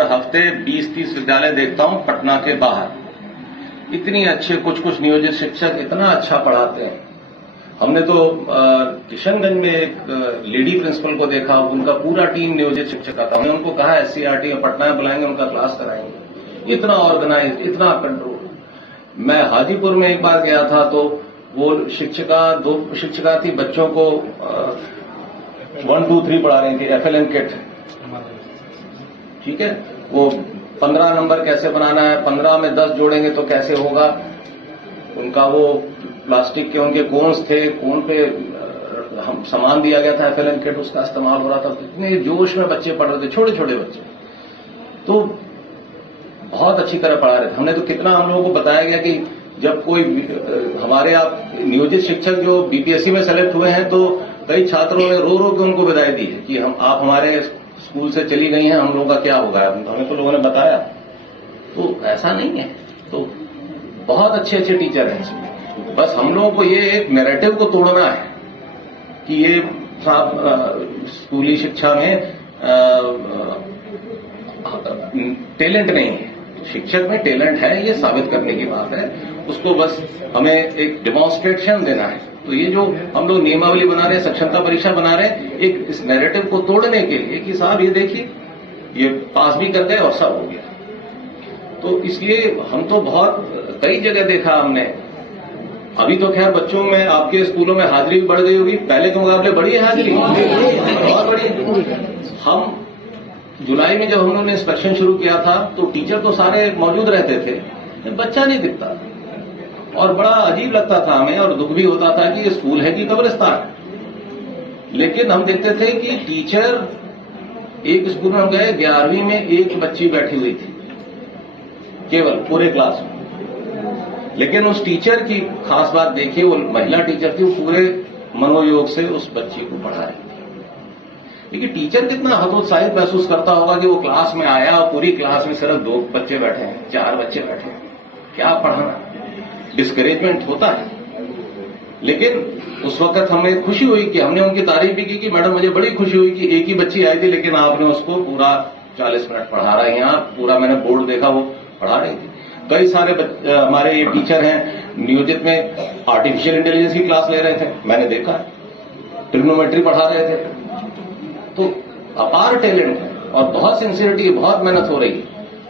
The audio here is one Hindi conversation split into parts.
हर हफ्ते 20-30 विद्यालय देखता हूं पटना के बाहर। इतनी अच्छे कुछ नियोजित शिक्षक इतना अच्छा पढ़ाते हैं। हमने तो किशनगंज में एक लेडी प्रिंसिपल को देखा, उनका पूरा टीम नियोजित शिक्षक का था। हमने उनको कहा SCRT में पटना में बुलाएंगे, उनका क्लास कराएंगे। इतना ऑर्गेनाइज, इतना कंट्रोल। मैं हाजीपुर में एक बार गया था तो वो दो शिक्षिका थी, बच्चों को 1 2 3 पढ़ा रही थी, FLN किट। ठीक है, वो 15 नंबर कैसे बनाना है, 15 में 10 जोड़ेंगे तो कैसे होगा। उनका वो प्लास्टिक के उनके कोन्स थे, कोन पे हम सामान दिया गया था FLN किट, उसका इस्तेमाल हो रहा था। इतने जोश में बच्चे पढ़ रहे थे, छोटे छोटे बच्चे, तो बहुत अच्छी तरह पढ़ा रहे थे। हमने तो कितना हम लोगों को बताया गया कि जब कोई हमारे आप नियोजित शिक्षक जो BPSC में सेलेक्ट हुए हैं, तो कई छात्रों ने रो रो के उनको विदाई दी है कि आप हमारे स्कूल से चली गई हैं, हम लोगों का क्या होगा। हमें तो लोगों ने बताया, तो ऐसा नहीं है। तो बहुत अच्छे अच्छे टीचर हैं इसमें। बस हम लोगों को ये एक नैरेटिव को तोड़ना है कि ये स्कूली शिक्षा में टैलेंट नहीं है। शिक्षक में टैलेंट है, ये साबित करने की बात है। उसको बस हमें एक डेमोन्स्ट्रेशन देना है। तो ये जो हम लोग नियमावली बना रहे हैं, सक्षमता परीक्षा बना रहे हैं, एक इस नैरेटिव को तोड़ने के लिए कि साहब ये देखिए, ये पास भी कर गए और सब हो गया। तो इसलिए हम तो बहुत कई जगह देखा हमने। अभी तो खैर बच्चों में आपके स्कूलों में हाजिरी भी बढ़ गई होगी, पहले के मुकाबले बढ़ी है हाजिरी, बहुत बड़ी। हम जुलाई में जब हम लोगों ने इंस्पेक्शन शुरू किया था तो टीचर तो सारे मौजूद रहते थे, बच्चा नहीं दिखता और बड़ा अजीब लगता था हमें, और दुख भी होता था कि ये स्कूल है कि कब्रिस्तान। लेकिन हम देखते थे कि टीचर, एक स्कूल में हम गए, 11वीं में एक बच्ची बैठी हुई थी केवल पूरे क्लास में। लेकिन उस टीचर की खास बात देखिए, वो महिला टीचर थी, वो पूरे मनोयोग से उस बच्ची को पढ़ा रही थी। लेकिन टीचर कितना हतोत्साहित महसूस करता होगा कि वो क्लास में आया और पूरी क्लास में सिर्फ 2 बच्चे बैठे हैं, 4 बच्चे बैठे हैं, क्या पढ़ाना। डिस्करेजमेंट होता है। लेकिन उस वक्त हमें खुशी हुई कि हमने उनकी तारीफ भी की कि मैडम मुझे बड़ी खुशी हुई कि एक ही बच्ची आई थी, लेकिन आपने उसको पूरा 40 मिनट पढ़ा रही हैं आप। पूरा मैंने बोर्ड देखा, वो पढ़ा रही थी। कई सारे हमारे ये टीचर हैं नियोजित में आर्टिफिशियल इंटेलिजेंस की क्लास ले रहे थे, मैंने देखा। ट्रिग्नोमेट्री पढ़ा रहे थे। तो अपार टैलेंट है और बहुत सिंसियरिटी है, बहुत मेहनत हो रही है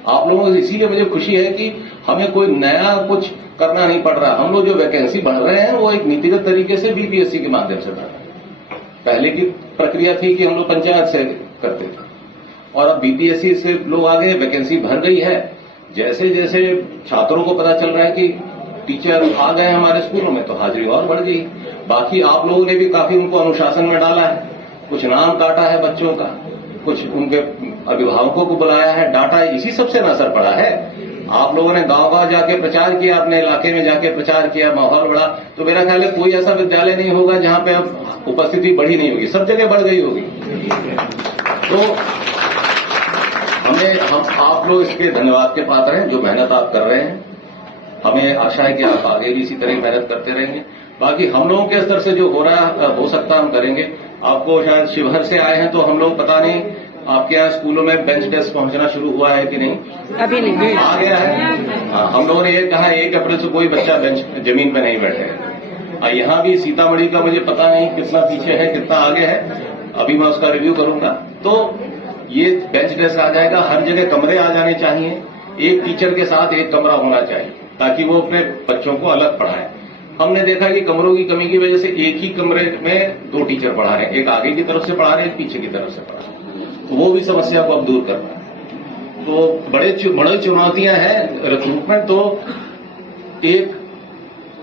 आप लोगों को। इसीलिए मुझे खुशी है कि हमें कोई नया कुछ करना नहीं पड़ रहा। हम लोग जो वैकेंसी भर रहे हैं वो एक नीतिगत तरीके से BPSC के माध्यम से भर रहे हैं। पहले की प्रक्रिया थी कि हम लोग पंचायत से करते थे, और अब BPSC से लोग आगे, वैकेंसी भर गई है। जैसे जैसे छात्रों को पता चल रहा है कि टीचर आ गए हमारे स्कूलों में, तो हाजिरी और बढ़ गई। बाकी आप लोगों ने भी काफी उनको अनुशासन में डाला है, कुछ नाम काटा है बच्चों का, कुछ उनके अभिभावकों को बुलाया है, डांटा है। इसी सबसे असर पड़ा है। आप लोगों ने गांव-गांव जाके प्रचार किया, अपने इलाके में जाके प्रचार किया, माहौल बढ़ा। तो मेरा ख्याल है कोई ऐसा विद्यालय नहीं होगा जहां पे अब उपस्थिति बढ़ी नहीं होगी, सब जगह बढ़ गई होगी। तो हम आप लोग इसके धन्यवाद के पात्र हैं, जो मेहनत आप कर रहे हैं। हमें आशा है कि आप आगे भी इसी तरह मेहनत करते रहेंगे। बाकी हम लोगों के स्तर से जो हो रहा है, हो सकता हम करेंगे। आपको शायद शिवहर से आए हैं, तो हम लोग पता नहीं आपके यहाँ स्कूलों में बेंच डेस्क पहुंचना शुरू हुआ है कि नहीं? अभी नहीं आ गया है। हाँ, हम लोगों ने ये कहा 1 अप्रैल से कोई बच्चा जमीन पे नहीं बैठेगा। यहाँ भी सीतामढ़ी का मुझे पता नहीं कितना पीछे है, कितना आगे है, अभी मैं उसका रिव्यू करूंगा। तो ये बेंच डेस्क आ जाएगा। हर जगह कमरे आ जाने चाहिए, एक टीचर के साथ एक कमरा होना चाहिए, ताकि वो अपने बच्चों को अलग पढ़ाए। हमने देखा कि कमरों की कमी की वजह से एक ही कमरे में 2 टीचर पढ़ा रहे हैं, एक आगे की तरफ से पढ़ा रहे हैं, एक पीछे की तरफ से पढ़ा रहे हैं। तो वो भी समस्या को अब दूर करना है। तो बड़ी चुनौतियां हैं। रिक्रूटमेंट तो एक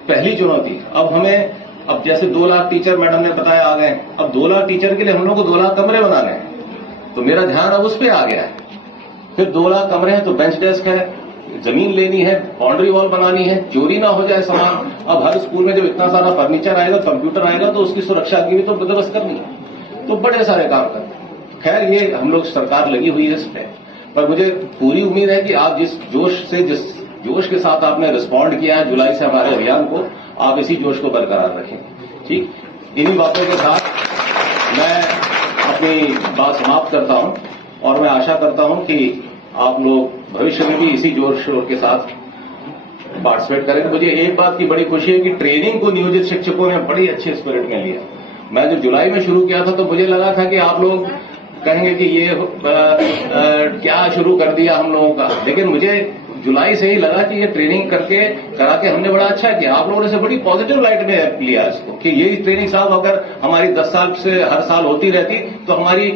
पहली चुनौती। अब जैसे 2 लाख टीचर मैडम ने बताया आ गए, अब 2 लाख टीचर के लिए हम लोग को 2 लाख कमरे बनाने हैं। तो मेरा ध्यान अब उस पर आ गया है। फिर 2 लाख कमरे हैं तो बेंच डेस्क है, जमीन लेनी है, बाउंड्री वॉल बनानी है, चोरी ना हो जाए सामान। अब हर स्कूल में जब इतना सारा फर्नीचर आएगा, कंप्यूटर आएगा, तो उसकी सुरक्षा की भी तो बंदोबस्त करनी है। तो बड़े सारे काम करते हैं। खैर, ये हम लोग सरकार लगी हुई है इस पर मुझे पूरी उम्मीद है कि आप जिस जोश के साथ आपने रिस्पॉन्ड किया है जुलाई से हमारे अभियान को, आप इसी जोश को बरकरार रखें। ठीक, इन्हीं बातों के साथ मैं अपनी बात समाप्त करता हूं और मैं आशा करता हूं कि आप लोग भविष्य में भी इसी जोर शोर के साथ पार्टिसिपेट करें। मुझे एक बात की बड़ी खुशी है कि ट्रेनिंग को नियोजित शिक्षकों ने बड़ी अच्छे स्पिरिट में लिया। मैं जब जुलाई में शुरू किया था तो मुझे लगा था कि आप लोग कहेंगे कि ये क्या शुरू कर दिया हम लोगों का, लेकिन मुझे जुलाई से ही लगा कि ये ट्रेनिंग करा के हमने बड़ा अच्छा किया। आप लोगों ने से बड़ी पॉजिटिव लाइट में लिया इसको कि ये ट्रेनिंग साहब अगर हमारी 10 साल से हर साल होती रहती तो हमारी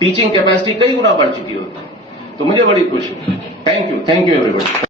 टीचिंग कैपेसिटी कई गुना बढ़ चुकी होती। तो मुझे बड़ी खुशी। Thank you everybody.